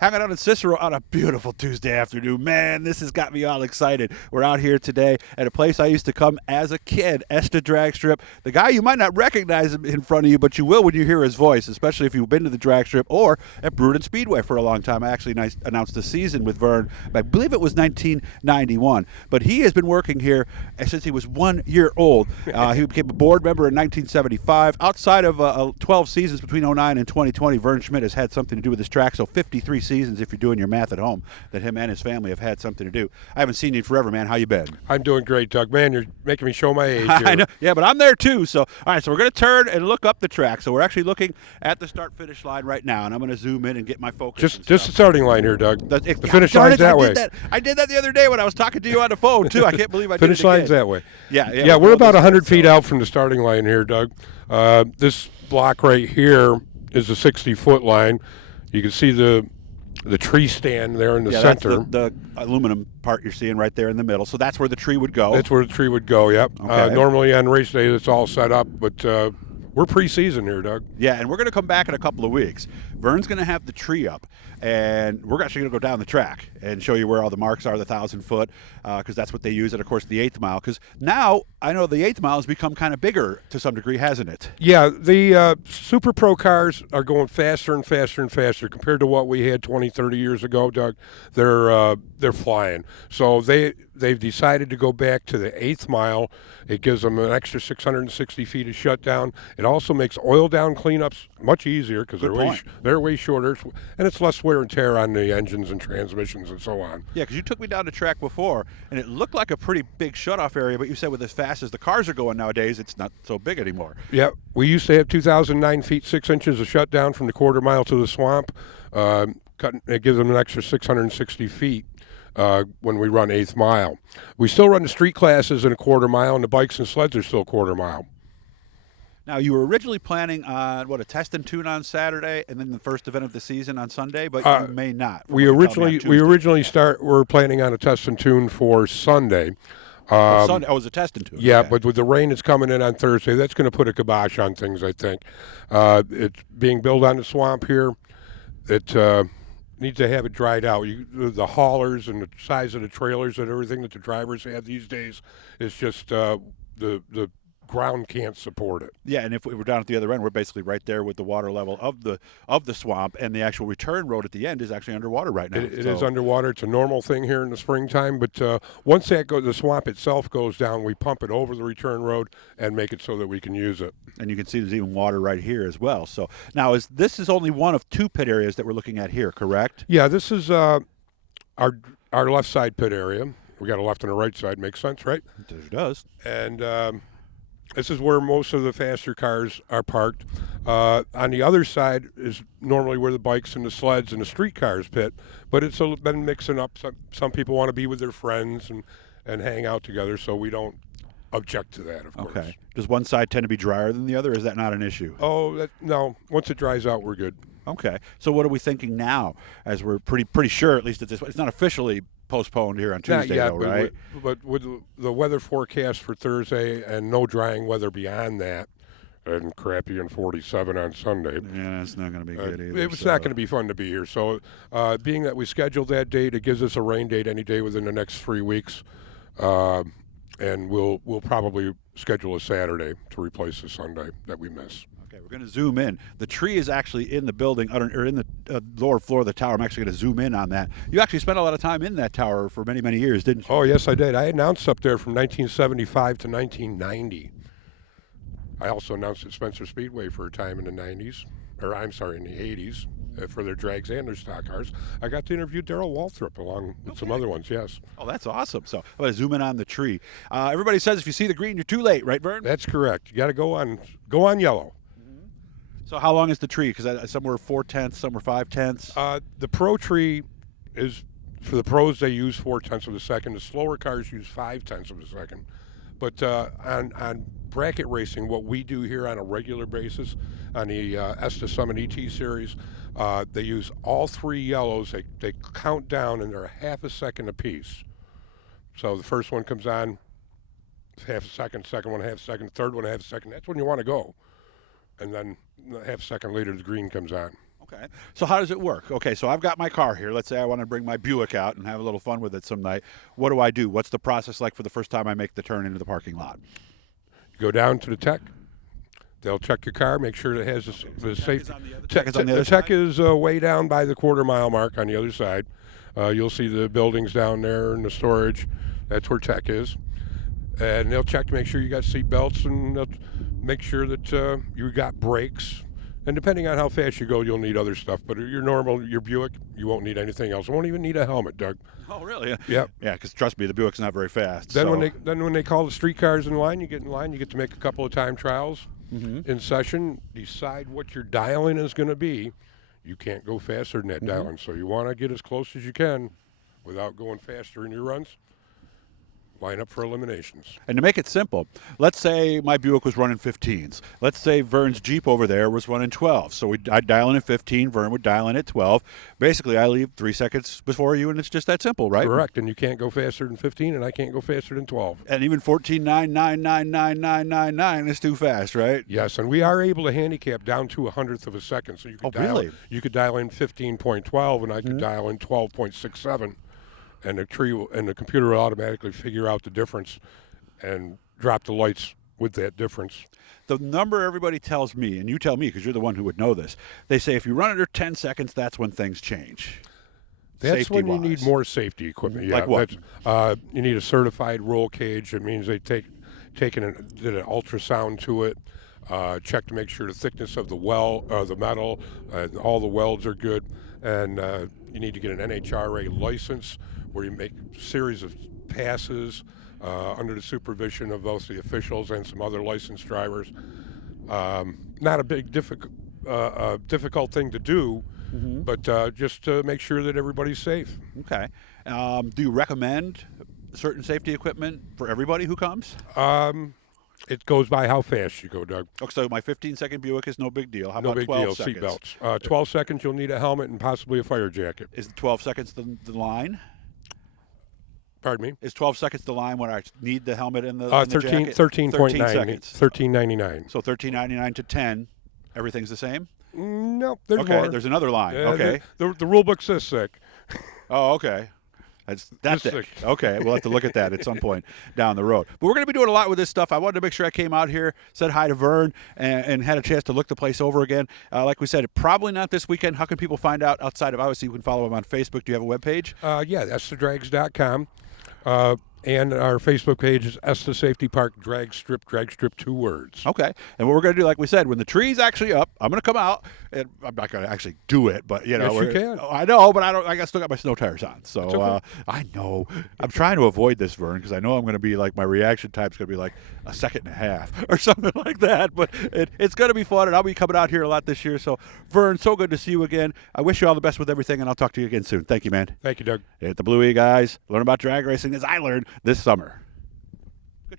Hanging out in Cicero on a beautiful Tuesday afternoon. Man, this has got me all excited. We're out here today at a place I used to come as a kid, ESTA Dragstrip. The guy, you might not recognize him in front of you, but you will when you hear his voice, especially if you've been to the Dragstrip or at Brewton Speedway for a long time. I actually announced a season with Vern, I believe it was 1991. But he has been working here since he was 1 year old. He became a board member in 1975. Outside of 12 seasons between 09 and 2020, Vern Schmidt has had something to do with this track, so 53 seasons, if you're doing your math at home, that him and his family have had something to do. I haven't seen you forever, man. How you been? I'm doing great, Doug. Man, you're making me show my age here. I know. Yeah, but I'm there too. So, all right, so we're going to turn and look up the track. So we're actually looking at the start-finish line right now, and I'm going to zoom in and get my focus. Just the starting line here, Doug. The finish line's that way. I did that the other day when I was talking to you on the phone, too. I can't believe I did Finish it again. line's that way. Yeah, we're about 100 feet out from the starting line here, Doug. This block right here is the 60-foot line. You can see the tree stand there in the center. That's the aluminum part you're seeing right there in the middle. So that's where the tree would go. That's where the tree would go, yep. Okay. Normally on race day it's all set up, but we're pre-season here, Doug. Yeah, and we're going to come back in a couple of weeks. Vern's going to have the tree up, and we're actually going to go down the track and show you where all the marks are, the 1,000-foot, because that's what they use, and, of course, the 8th mile. Because now I know the 8th mile has become kind of bigger to some degree, hasn't it? Yeah, the Super Pro cars are going faster and faster and faster compared to what we had 20, 30 years ago, Doug. They're flying. So they've decided to go back to the 8th mile. It gives them an extra 660 feet of shutdown. It also makes oil down cleanups much easier because they're way shorter, and it's less wear and tear on the engines and transmissions and so on. Yeah, because you took me down the track before, and it looked like a pretty big shutoff area, but you said with as fast as the cars are going nowadays, it's not so big anymore. Yeah, we used to have 2,009 feet, 6 inches of shutdown from the quarter mile to the swamp. It gives them an extra 660 feet. When we run 8th mile. We still run the street classes in a quarter mile, and the bikes and sleds are still quarter mile. Now, you were originally planning on, a test and tune on Saturday and then the first event of the season on Sunday, but you may not. We're planning on a test and tune for Sunday. Sunday? Oh, it was a test and tune. Yeah, okay. But with the rain that's coming in on Thursday, that's going to put a kibosh on things, I think. It's being built on the swamp here. It needs to have it dried out. The haulers and the size of the trailers and everything that the drivers have these days is just the ground can't support it. Yeah, and if we were down at the other end, we're basically right there with the water level of the swamp, and the actual return road at the end is actually underwater right now. It is underwater. It's a normal thing here in the springtime, but once the swamp itself goes down, we pump it over the return road and make it so that we can use it. And you can see there's even water right here as well. So now this is only one of two pit areas that we're looking at here, correct? Yeah, this is our left side pit area. We got a left and a right side. Makes sense, right? It does. And this is where most of the faster cars are parked. On the other side is normally where the bikes and the sleds and the street cars pit, but it's been mixing up. Some people want to be with their friends and hang out together, so we don't object to that, of course. Okay. Does one side tend to be drier than the other, or is that not an issue? Oh, no. Once it dries out, we're good. Okay. So what are we thinking now, as we're pretty sure, at least at this point, it's not officially postponed here on Tuesday, Not yet, though, right? But with the weather forecast for Thursday and no drying weather beyond that, and crappy and 47 on Sunday. Yeah, it's not going to be good either. It's not going to be fun to be here. So being that we scheduled that date, it gives us a rain date any day within the next 3 weeks. And we'll probably schedule a Saturday to replace the Sunday that we miss. Okay, we're going to zoom in. The tree is actually in the building, or in the lower floor of the tower. I'm actually going to zoom in on that. You actually spent a lot of time in that tower for many, many years, didn't you? Oh, yes, I did. I announced up there from 1975 to 1990. I also announced at Spencer Speedway for a time in the 90s, or I'm sorry, in the 80s. For their drags and their stock cars. I got to interview Darrell Waltrip along with some other ones, yes. Oh, that's awesome. So I'm going to zoom in on the tree. Everybody says if you see the green, you're too late, right, Vern? That's correct. You got to go on yellow. Mm-hmm. So how long is the tree? Because some were 4/10, some were 5/10. The pro tree is, for the pros, they use 4/10 of a second. The slower cars use 5/10 of a second. But on bracket racing, what we do here on a regular basis on the ESTA Summit ET Series, they use all three yellows. They count down, and they're a half a second apiece. So the first one comes on, half a second, second one half a second, third one half a second. That's when you want to go. And then half a second later, the green comes on. Okay. So how does it work? Okay, so I've got my car here. Let's say I want to bring my Buick out and have a little fun with it some night. What do I do? What's the process like for the first time I make the turn into the parking lot? Go down to the tech. They'll check your car, make sure it has the safe. Tech is on the other tech side? is way down by the quarter-mile mark on the other side. You'll see the buildings down there and the storage. That's where tech is. And they'll check to make sure you got seat belts, and they'll make sure that you got brakes. And depending on how fast you go, you'll need other stuff. But your Buick, you won't need anything else. You won't even need a helmet, Doug. Oh, really? Yeah. Yeah, because trust me, the Buick's not very fast. Then so. when they call the streetcars in line, you get in line. You get to make a couple of time trials in session. Decide what your dialing is going to be. You can't go faster than that dialing, so you want to get as close as you can without going faster in your runs. Line up for eliminations. And to make it simple, let's say my Buick was running 15s. Let's say Vern's Jeep over there was running 12. So I'd dial in at 15, Vern would dial in at 12. Basically, I leave 3 seconds before you, and it's just that simple, right? Correct, and you can't go faster than 15, and I can't go faster than 12. And even 14.9999999 is too fast, right? Yes, and we are able to handicap down to 1/100 of a second. So you could really? You could dial in 15.12, and I could dial in 12.67. And the computer will automatically figure out the difference and drop the lights with that difference. The number everybody tells me, and you tell me because you're the one who would know this, they say if you run under 10 seconds, that's when things change. That's when you Safety-wise. need more safety equipment. Yeah, Like what? You need a certified roll cage. It means they did an ultrasound to it, check to make sure the thickness of the metal, all the welds are good, and you need to get an NHRA license where you make a series of passes under the supervision of both the officials and some other licensed drivers. Not a big difficult thing to do, but just to make sure that everybody's safe. Okay. Do you recommend certain safety equipment for everybody who comes? It goes by how fast you go, Doug. Okay, so my 15-second Buick is no big deal. How No about big 12 deal. seconds? Seat belts. 12 seconds, you'll need a helmet and possibly a fire jacket. Is 12 seconds the line? Pardon me? Is 12 seconds the line when I need the helmet and the, and the 13, jacket? 13.9, seconds. 13.99. So 13.99 to 10, everything's the same? No, there's Okay, more. there's another line. Okay. The rule book says sick. Oh, okay. That's Just it. Okay, we'll have to look at that at some point down the road. But we're going to be doing a lot with this stuff. I wanted to make sure I came out here, said hi to Vern, and had a chance to look the place over again. Like we said, probably not this weekend. How can people find out outside of, obviously, you can follow him on Facebook. Do you have a webpage? Yeah, ESTADrags.com. And our Facebook page is ESTA Safety Park Dragstrip, 2 words. Okay. And what we're going to do, like we said, when the tree's actually up, I'm going to come out, and I'm not going to actually do it, but, you know. Yes, you can. I know, but I still got my snow tires on. So, okay. I know. I'm trying to avoid this, Vern, because I know I'm going to be like, my reaction time's going to be like a second and a half or something like that. But it's going to be fun, and I'll be coming out here a lot this year. So, Vern, so good to see you again. I wish you all the best with everything, and I'll talk to you again soon. Thank you, man. Thank you, Doug. Hit the Bluey, guys. Learn about drag racing as I learned this summer.